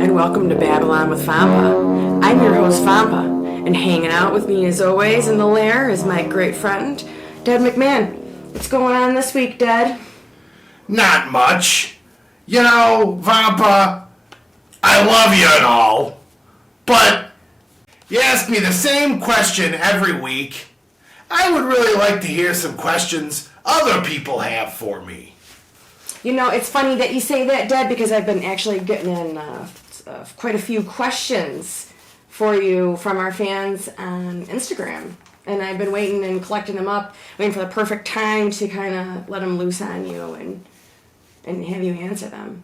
and welcome to Babble-On with Vampa. I'm your host, Vampa, and hanging out with me as always in the lair is my great friend, Dad McMahon. What's going on this week, Dad? Not much. You know, Vampa, I love you and all, but you ask me the same question every week. I would really like to hear some questions other people have for me. You know, it's funny that you say that, Dad, because I've been actually getting in quite a few questions for you from our fans on Instagram. And I've been waiting and collecting them up, waiting for the perfect time to kind of let them loose on you and have you answer them.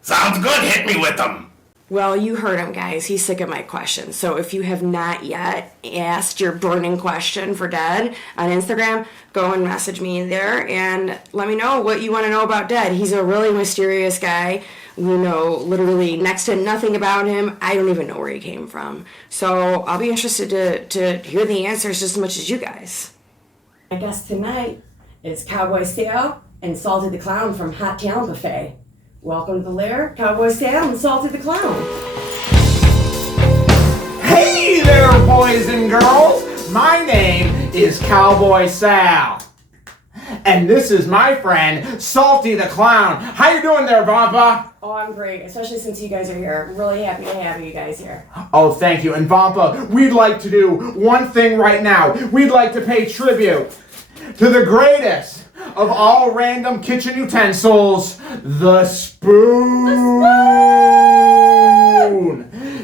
Sounds good. Hit me with them. Well, you heard him, guys. He's sick of my questions. So if you have not yet asked your burning question for Dad on Instagram, go and message me there and let me know what you want to know about Dad. He's a really mysterious guy. We know literally next to nothing about him. I don't even know where he came from. So I'll be interested to hear the answers just as much as you guys. My guest tonight is Cowboy Sal and Salty the Clown from Hot Talent Buffet. Welcome to the lair, Cowboy Sal and Salty the Clown. Hey there, boys and girls! My name is Cowboy Sal. And this is my friend, Salty the Clown. How you doing there, Vampa? Oh, I'm great, especially since you guys are here. I'm really happy to have you guys here. Oh, thank you. And Vampa, we'd like to do one thing right now. We'd like to pay tribute to the greatest of all random kitchen utensils, the spoon.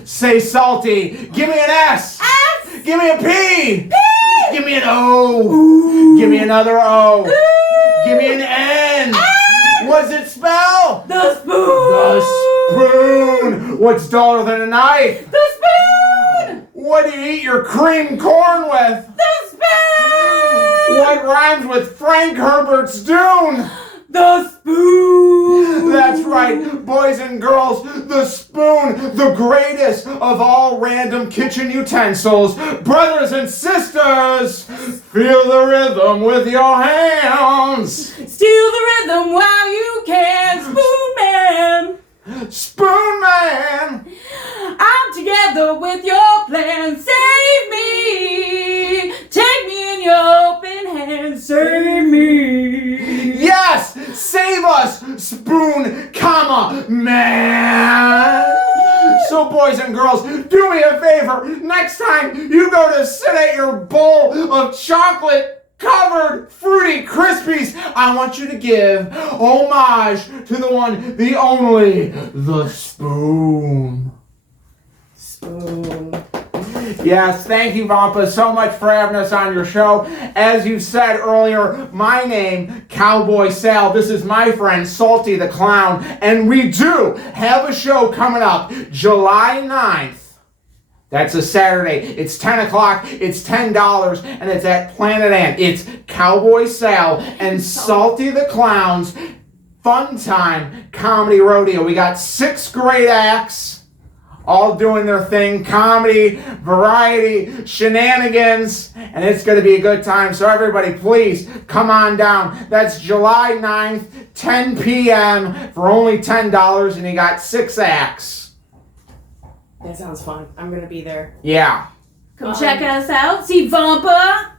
Say, Salty, give me an S. S. Give me a P. P. Give me an O. Ooh. Give me another O. Ooh. Give me an N. N. What's it spell? The spoon. The spoon. What's duller than a knife? The spoon. What do you eat your cream corn with? The spoon. What rhymes with Frank Herbert's Dune? The spoon. That's right, boys and girls, the spoon, the greatest of all random kitchen utensils. Brothers and sisters, feel the rhythm with your hands. Steal the rhythm while you can. Spoon man. Spoon man. I'm together with your plan. Save me. Take me in your open hands. Save me. Yes, save us, spoon, man. So boys and girls, do me a favor. Next time you go to sit at your bowl of chocolate-covered Fruity Krispies, I want you to give homage to the one, the only, the spoon. Spoon. Yes, thank you, Vampa, so much for having us on your show. As you said earlier, my name, Cowboy Sal. This is my friend, Salty the Clown. And we do have a show coming up July 9th. That's a Saturday. It's 10 o'clock. It's $10. And it's at Planet Ant. It's Cowboy Sal and Salty the Clown's Fun Time Comedy Rodeo. We got 6 great acts, all doing their thing, comedy, variety, shenanigans, and it's going to be a good time. So everybody, please come on down. That's July 9th, 10 p.m. for only $10, and you got 6 acts. That sounds fun. I'm going to be there. Yeah. Come check us out. See Vampa.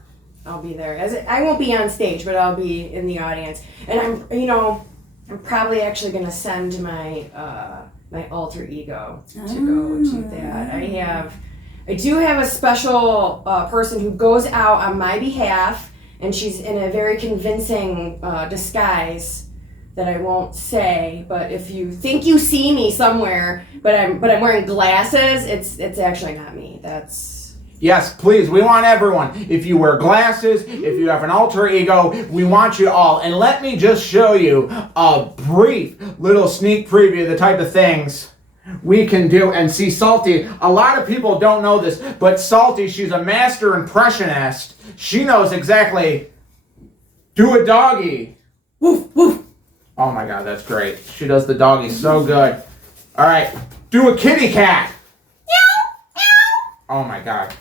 I'll be there. I won't be on stage, but I'll be in the audience. And I'm probably actually going to send my alter ego to go to that. I do have a special person who goes out on my behalf, and she's in a very convincing disguise that I won't say. But if you think you see me somewhere, but I'm wearing glasses, it's actually not me. Yes, please, we want everyone. If you wear glasses, if you have an alter ego, we want you all. And let me just show you a brief little sneak preview of the type of things we can do. And see, Salty, a lot of people don't know this, but Salty, she's a master impressionist. She knows exactly, do a doggy. Woof, woof. Oh my God, that's great. She does the doggy so good. All right, do a kitty cat. Oh my God.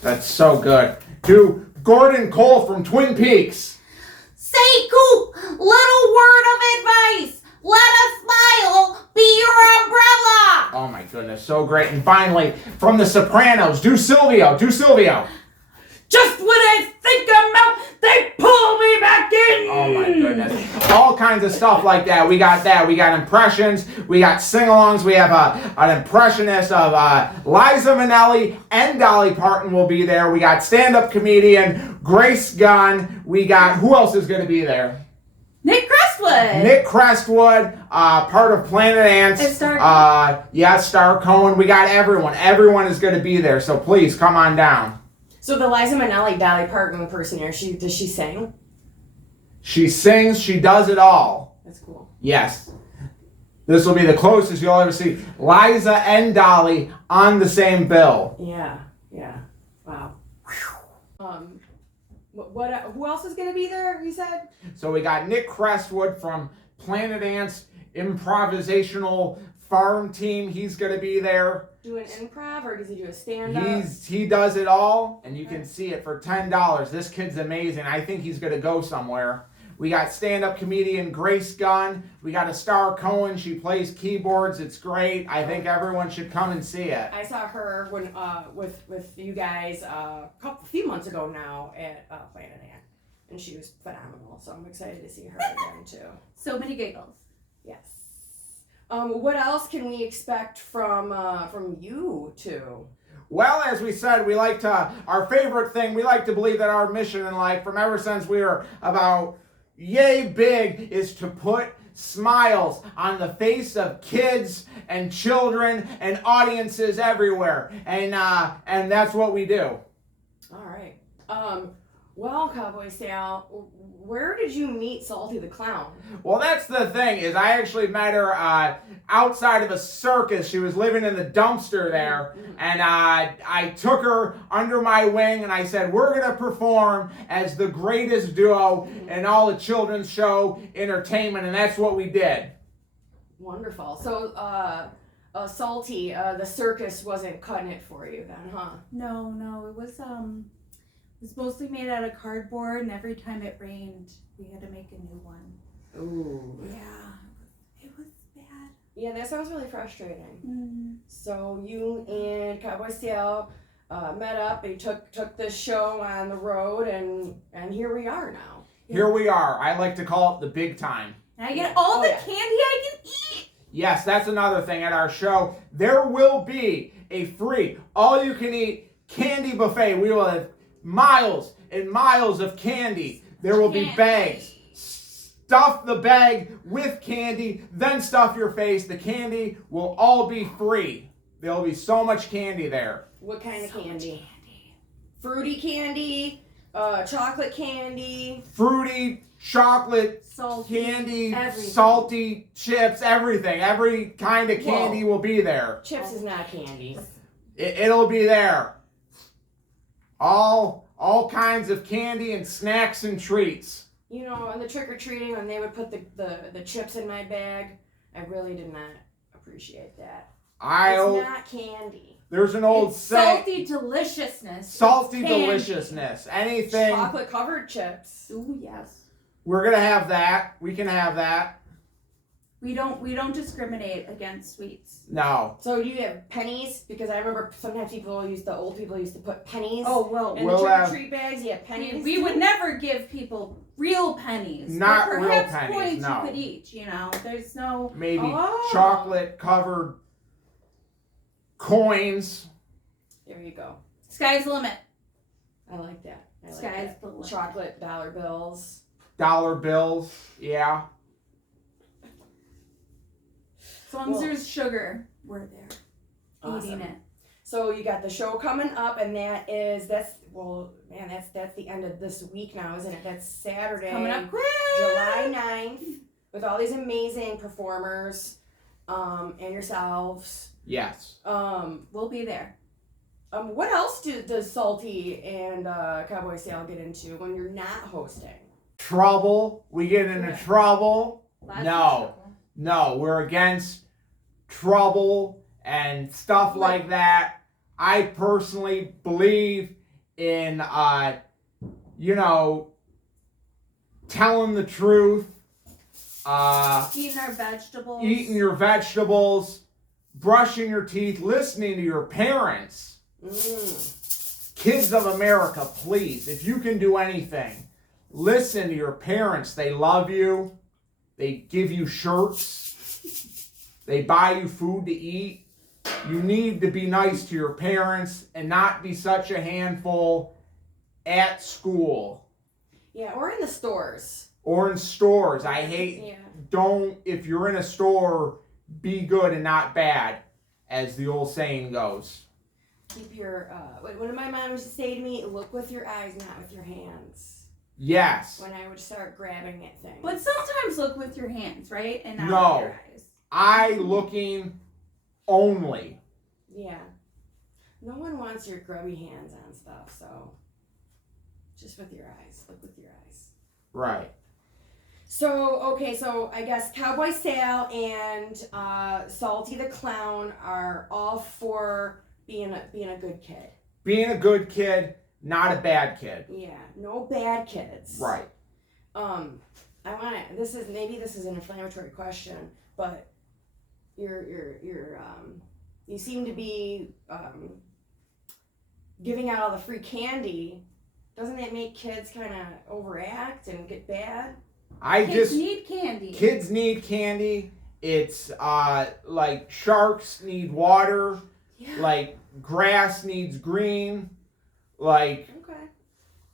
That's so good. Do Gordon Cole from Twin Peaks. Say, Coop, little word of advice. Let a smile be your umbrella. Oh my goodness, so great. And finally, from The Sopranos, do Silvio. Just when I think I'm out, they pull me back in. Oh my goodness. All kinds of stuff like that. We got that. We got impressions. We got sing-alongs. We have an impressionist of Liza Minnelli and Dolly Parton will be there. We got stand-up comedian Grace Gunn. We got, who else is going to be there? Nick Crestwood. Nick Crestwood, part of Planet Ants. And Star Star Cohen. We got everyone. Everyone is going to be there. So please come on down. So the Liza Minnelli, Dolly Parton person here, does she sing? She sings. She does it all. That's cool. Yes. This will be the closest you'll ever see Liza and Dolly on the same bill. Yeah. Wow. Who else is going to be there, you said? So we got Nick Crestwood from Planet Ants improvisational farm team. He's going to be there. Do an improv, or does he do a stand-up? He does it all, and you can see it for $10. This kid's amazing. I think he's going to go somewhere. We got stand-up comedian Grace Gunn. We got a Star Cohen. She plays keyboards. It's great. I think everyone should come and see it. I saw her when with you guys a few months ago now at Planet Ant, and she was phenomenal. So I'm excited to see her again too. So many giggles. Yes. What else can we expect from you two? Well, as we said, our favorite thing, we like to believe that our mission in life, from ever since we were about yay big, is to put smiles on the face of kids and children and audiences everywhere. And that's what we do. All right. Well, Cowboy Sal, where did you meet Salty the Clown? Well, that's the thing, is I actually met her outside of a circus. She was living in the dumpster there, and I took her under my wing, and I said, we're going to perform as the greatest duo in all the children's show entertainment, and that's what we did. Wonderful. So, Salty, the circus wasn't cutting it for you then, huh? No, it was mostly made out of cardboard, and every time it rained, we had to make a new one. Ooh. Yeah, it was bad. Yeah, that sounds really frustrating. Mm. So you and Cowboy Sal met up, and took this show on the road, and here we are now. Here we are. I like to call it the big time. And I get all the candy I can eat. Yes, that's another thing at our show. There will be a free, all-you-can-eat candy buffet. We will have miles and miles of candy. There will be bags. Stuff the bag with candy, then stuff your face. The candy will all be free. There will be so much candy there. What kind of candy? Fruity candy, chocolate candy. Fruity, chocolate, salty, candy, everything. Salty, chips, everything. Every kind of candy will be there. Chips is not candy. It'll be there. All kinds of candy and snacks and treats. You know, on the trick-or-treating, when they would put the chips in my bag, I really did not appreciate that. It's not candy. There's an old saying. Salty deliciousness. Salty deliciousness. Anything. Chocolate-covered chips. Ooh, yes. We're going to have that. We can have that. We don't discriminate against sweets. No. So do you have pennies? Because I remember sometimes the old people used to put pennies. Oh, well. In the trick-or-treat bags, you have pennies. We would never give people real pennies. Not but real perhaps pennies, coins no. you could eat, you know. There's no... Maybe chocolate-covered coins. There you go. Sky's the limit. I like that. Sky's the limit. Chocolate dollar bills. Dollar bills, yeah. As long as there's sugar, we're there. Awesome. Eating it. So you got the show coming up, and that's the end of this week now, isn't it? That's Saturday. Coming up quick. July 9th, with all these amazing performers, and yourselves. Yes. We'll be there. What else does Salty and Cowboy Sal get into when you're not hosting? Trouble. We get into trouble. Lots of No. trouble. No, we're against trouble and stuff like that. I personally believe in, telling the truth. Eating our vegetables. Eating your vegetables. brushing your teeth, listening to your parents. Kids of America, please, if you can do anything, listen to your parents. They love you. They give you shirts. They buy you food to eat. You need to be nice to your parents and not be such a handful at school. Yeah, or in the stores. Or in stores. I hate, don't, if you're in a store, be good and not bad, as the old saying goes. Keep your, what my mom used to say to me, look with your eyes, not with your hands. Yes. When I would start grabbing at things. But sometimes look with your hands, right? And not No. with your eyes. Eye looking only. Yeah. No one wants your grubby hands on stuff, so just with your eyes. Look with your eyes. Right. So, okay, so I guess Cowboy Sal and Salty the Clown are all for being a good kid. Being a good kid, not a bad kid. Yeah, no bad kids. Right. I want to. This is an inflammatory question, but you seem to be giving out all the free candy. Doesn't that make kids kind of overact and get bad? Kids need candy. Kids need candy. It's like sharks need water. Yeah. Like grass needs green. Like Okay.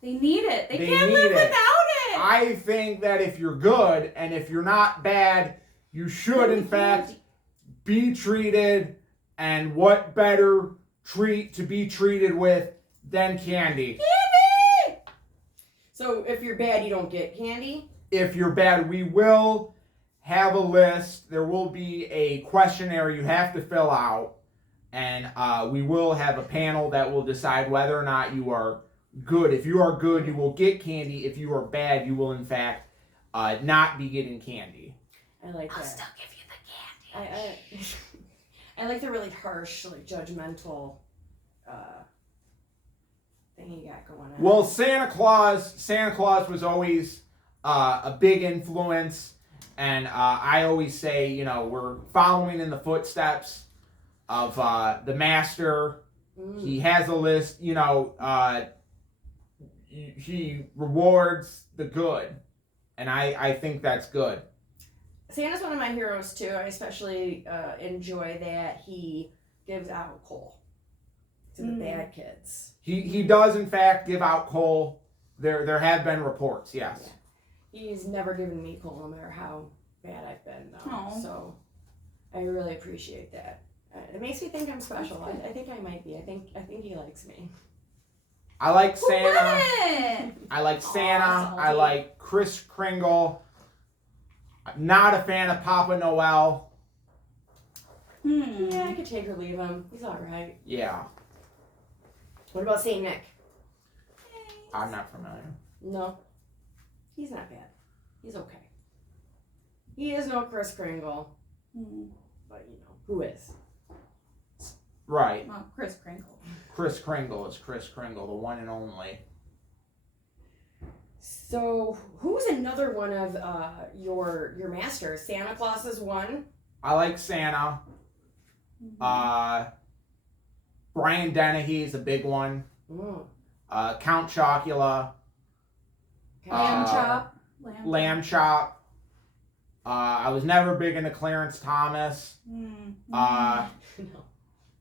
They need it. They They can't need live it. without it. I think that if you're good and if you're not bad, you should in fact be treated. And what better treat to be treated with than candy? Candy! So if you're bad, you don't get candy? If you're bad, we will have a list. There will be a questionnaire you have to fill out. And we will have a panel that will decide whether or not you are good. If you are good, you will get candy. If you are bad, you will in fact not be getting candy. I like I'll that. still give you the candy. I like the really harsh, like judgmental thing you got going on. Well, Santa Claus was always a big influence, and I always say, you know, we're following in the footsteps of the master. He has a list, you know, he rewards the good, and I think that's good. Santa's one of my heroes too. I especially enjoy that he gives out coal to the bad kids. He does in fact give out coal. There have been reports, yes. Yeah. He's never given me coal, no matter how bad I've been, though. Aw. So I really appreciate that. It makes me think I'm special. I think I might be. I think he likes me. I like Who Santa. wouldn't? I like Santa. Aw, I like Kris Kringle. I'm not a fan of Papa Noel. Yeah, I could take or leave him. He's all right. Yeah, What about Saint Nick? I'm not familiar. No, he's not bad. He's okay. He is no Kris Kringle, but you know who is. Right. Well, Kris Kringle. Kris Kringle is Kris Kringle, the one and only. So, who's another one of your masters? Santa Claus is one. I like Santa. Brian Dennehy is a big one. Mm. Count Chocula. Lamb chop. Lamb Chop. I was never big into Clarence Thomas. No.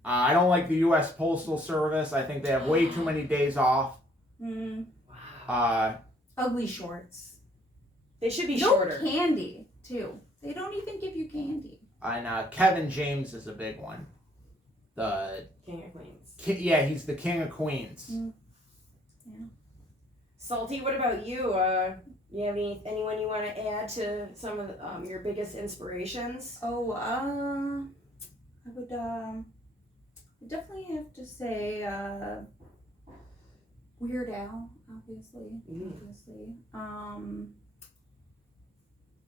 I don't like the U.S. Postal Service. I think they have way too many days off. Wow. Ugly shorts. They should be No shorter. candy, too. They don't even give you candy. And Kevin James is a big one. The King of Queens. yeah, he's the King of Queens. Yeah. Salty, what about you? You have anyone you want to add to some of your biggest inspirations? Oh, I would definitely have to say Weird Al, obviously. Obviously.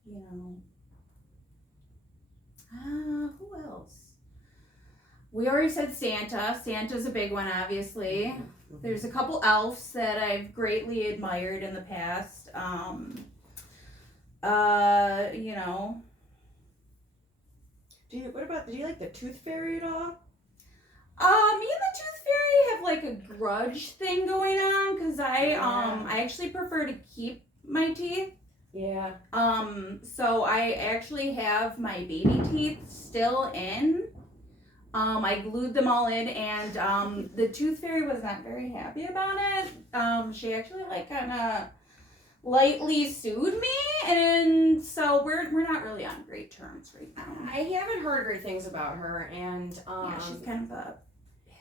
You know. Who else? We already said Santa. Santa's a big one, obviously. There's a couple elves that I've greatly admired in the past. You know. Do you like the Tooth Fairy at all? Me and the Tooth Fairy have like a grudge thing going on because I actually prefer to keep my teeth. Yeah. So I actually have my baby teeth still in. I glued them all in, and the Tooth Fairy was not very happy about it. She actually like kind of lightly sued me, and so we're not really on great terms right now. I haven't heard great things about her, and Yeah, she's kind of a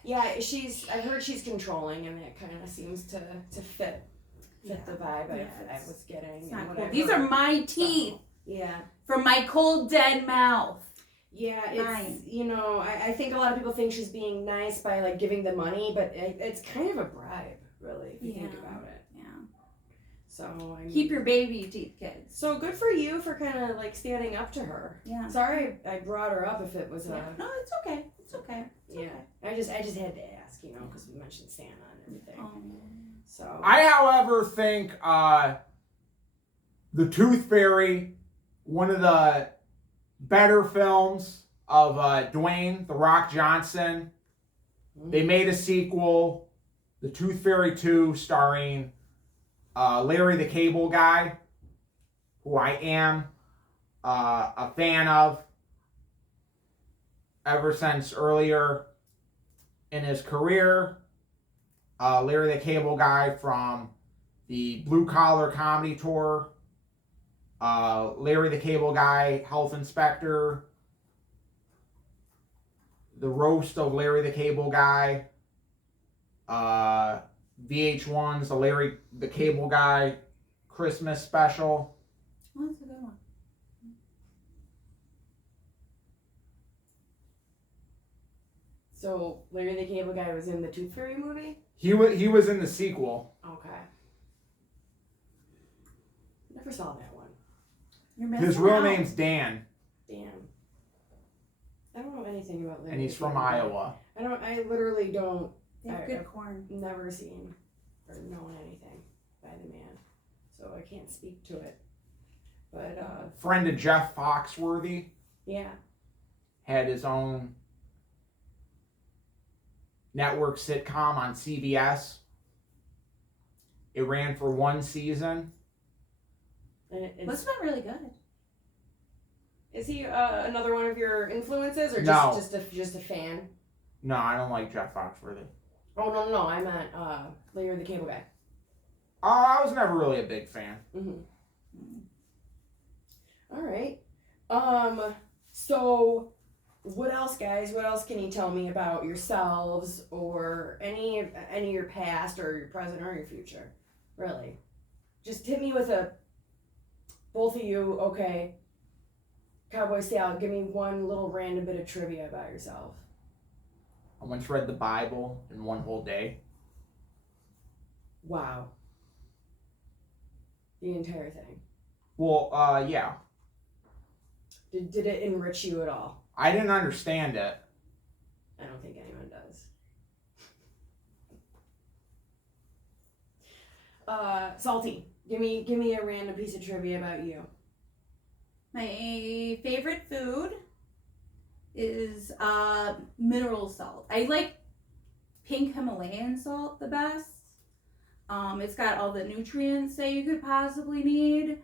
I've heard she's controlling, and that kind of seems to fit the vibe I was getting. It's not cool. These are my teeth. Yeah. From my cold dead mouth. Yeah, it's I think a lot of people think she's being nice by like giving the money, but it's kind of a bribe, really, if you think about it. Yeah. So keep your baby teeth, kids. So good for you for kind of like standing up to her. Yeah. Sorry, I brought her up if it was No, it's okay. It's okay. It's okay. I just had to ask, because we mentioned Santa and everything. So I, however, think the Tooth Fairy, one of the better films of Dwayne "The Rock" Johnson. They made a sequel, The Tooth Fairy 2, starring Larry the Cable Guy, who I am a fan of ever since earlier in his career. Larry the Cable Guy from the Blue Collar Comedy Tour. Larry the Cable Guy, Health Inspector. The Roast of Larry the Cable Guy. VH1's The Larry the Cable Guy Christmas Special. Oh, that's a good one. So Larry the Cable Guy was in the Tooth Fairy movie? He was in the sequel. Okay. Never saw that one. His real name's Dan. Dan. I don't know anything about Larry. And he's from Iowa. I literally don't. They have good corn. Never seen or known anything by the man, so I can't speak to it. But friend of Jeff Foxworthy. Yeah. Had his own network sitcom on CBS. It ran for one season. Must have been really good. Is he another one of your influences, or No. just a fan? No, I don't like Jeff Foxworthy. Oh no, I meant Larry the Cable Guy. I was never really a big fan. All right. So what else, guys? What else can you tell me about yourselves or any of your past or your present or your future? Really, just hit me with both of you. Okay. Cowboy Sal, give me one little random bit of trivia about yourself. I once read the Bible in one whole day. Wow. The entire thing. Well, yeah. Did it enrich you at all? I didn't understand it. I don't think anyone does. Salty, give me a random piece of trivia about you. My favorite food is mineral salt. I like pink Himalayan salt the best. It's got all the nutrients that you could possibly need.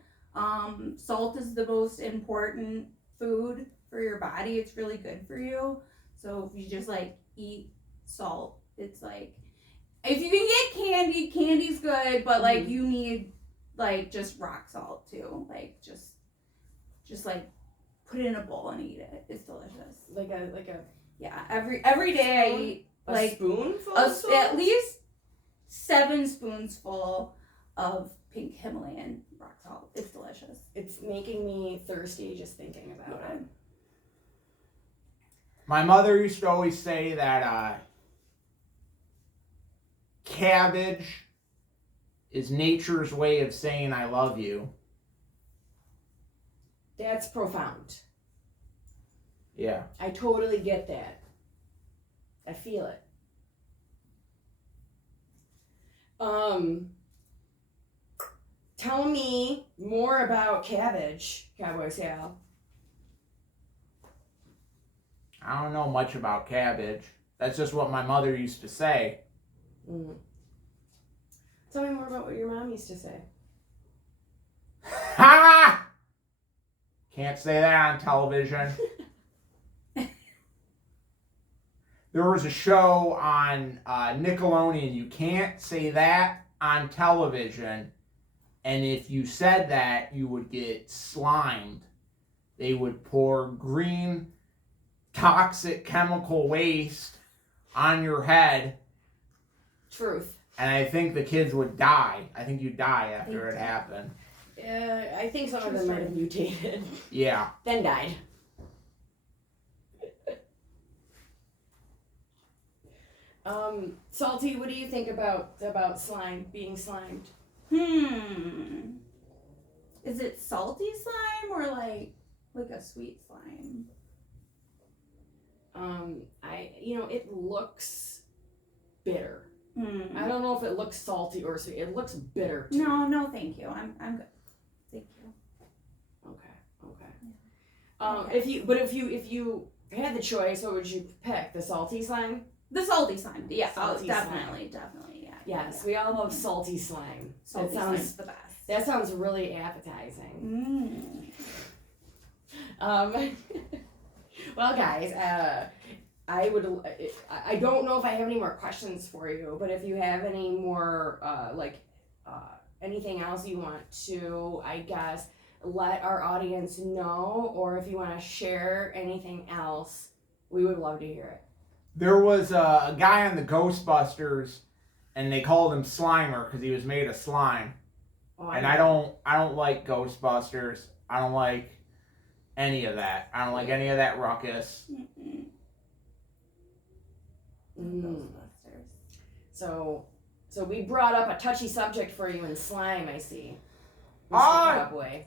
Salt is the most important food for your body. It's really good for you. So if you just like eat salt, it's like, if you can get candy's good, but like you need like just rock salt too. Like just like put it in a bowl and eat it. It's delicious. Like a yeah. Every day I eat like spoonful. At least 7 spoonsful of pink Himalayan rock salt. It's delicious. It's making me thirsty just thinking about it. My mother used to always say that cabbage is nature's way of saying I love you. That's profound. Yeah. I totally get that. I feel it. Tell me more about cabbage, Cowboy Sal. I don't know much about cabbage. That's just what my mother used to say. Mm. Tell me more about what your mom used to say. Ha! Can't say that on television. There was a show on Nickelodeon. You can't say that on television. And if you said that, you would get slimed. They would pour green, toxic chemical waste on your head. Truth. And I think the kids would die. I think you'd die after it happened. I think some of them might have mutated. Yeah. Then died. Salty, what do you think about slime, being slimed? Is it salty slime or like a sweet slime? It looks bitter. I don't know if it looks salty or sweet. It looks bitter to me. No, thank you. I'm good. Thank you. Okay. Okay. If you had the choice, what would you pick? The salty slime? The salty slime. Yeah, Salty definitely, yeah. Yes, we all love salty slime. Salty slime's the best. That sounds really appetizing. Well, guys, I don't know if I have any more questions for you, but if you have any more, anything else you want to, I guess, let our audience know, or if you want to share anything else, we would love to hear it. There was a guy on the Ghostbusters, and they called him Slimer because he was made of slime. And I don't like Ghostbusters. I don't like any of that. I don't like any of that ruckus. Ghostbusters. So we brought up a touchy subject for you in slime, I see. Mr. Cowboy.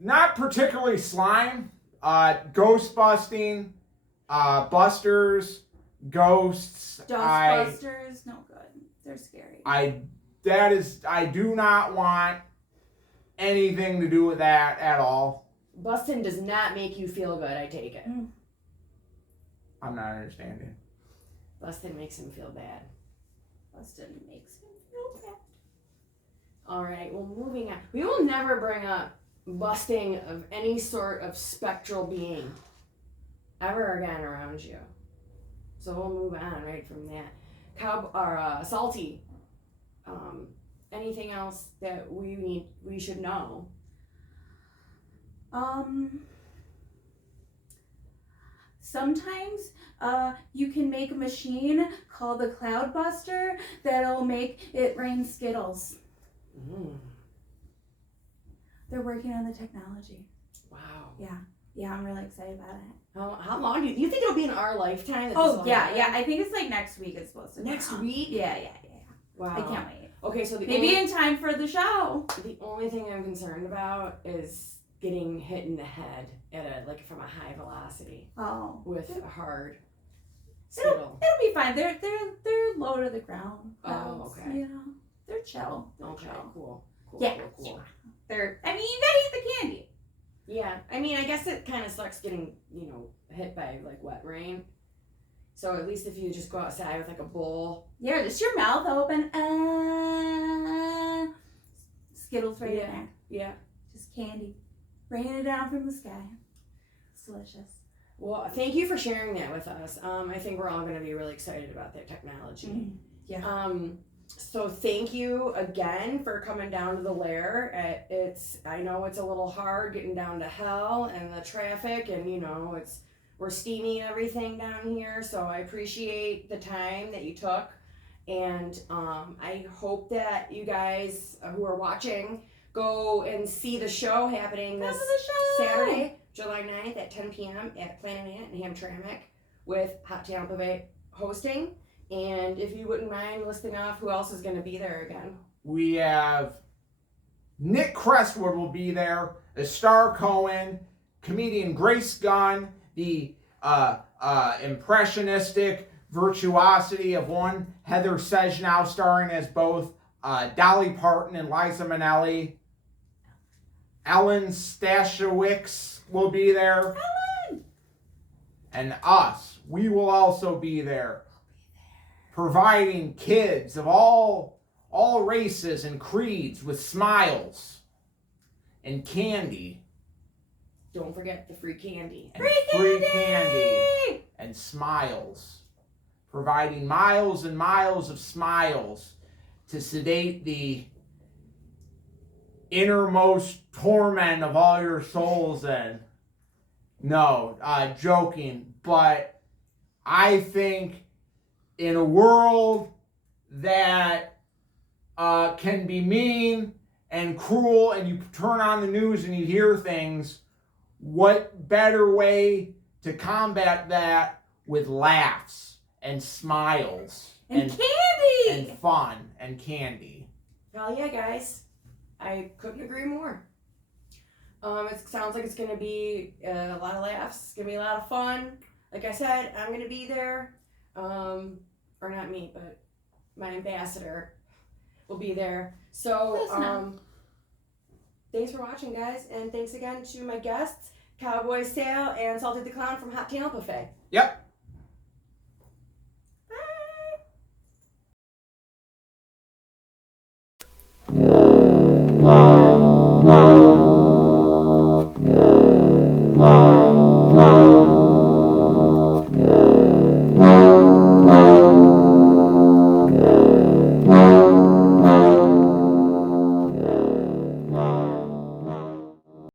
Not particularly slime. Ghostbusting, busters, ghosts. Ghostbusters, no good. They're scary. I do not want anything to do with that at all. Bustin' does not make you feel good, I take it. I'm not understanding. Bustin' makes him feel bad. Bustin' makes him feel bad. Alright, well, moving on. We will never bring up busting of any sort of spectral being ever again around you. So we'll move on right from that. Salty. Anything else that we should know? Sometimes you can make a machine called the Cloudbuster that'll make it rain Skittles. They're working on the technology. Wow. Yeah, I'm really excited about it. How long do you think it'll be in our lifetime? Yeah. I think it's like next week it's supposed to be. Next week? Yeah. Wow. I can't wait. Okay, so maybe in time for the show. The only thing I'm concerned about is getting hit in the head from a high velocity. Oh. With a hard Skittle. It'll be fine. They're low to the ground. Oh, okay. You know, they're chill. Okay, cool. Yeah. Cool. You gotta eat the candy. Yeah, I mean, I guess it kind of sucks getting, hit by, wet rain. So at least if you just go outside with, a bowl. Yeah, just your mouth open. Skittles right in there. Yeah. Just candy. Raining down from the sky. It's delicious. Well, thank you for sharing that with us. I think we're all going to be really excited about that technology. Yeah. So thank you again for coming down to the lair. I know it's a little hard getting down to hell and the traffic, and we're steamy and everything down here. So I appreciate the time that you took, and I hope that you guys who are watching go and see the show happening this Saturday, July 9th at 10 p.m. at Planet Ant in Hamtramck with Hot Tampa Bay hosting. And if you wouldn't mind listing off who else is going to be there again. We have Nick Crestwood will be there, Star Cohen, comedian Grace Gunn, the impressionistic virtuosity of one Heather Sejnow, starring as both Dolly Parton and Liza Minnelli. Ellen Stashewicz will be there. Ellen! And us. we will also be there, providing kids of all races and creeds with smiles and candy. Don't forget the free candy. And free candy and smiles. Providing miles and miles of smiles to sedate the innermost torment of all your souls in. No, joking. But I think in a world that can be mean and cruel, and you turn on the news and you hear things, what better way to combat that with laughs and smiles and candy and fun and candy? Hell yeah, guys. I couldn't agree more. It sounds like it's going to be a lot of laughs. It's going to be a lot of fun. Like I said, I'm going to be there. Or not me, but my ambassador will be there. So, thanks for watching, guys. And thanks again to my guests, Cowboy Sal and Salty the Clown from Hot Tail Buffet. Yep.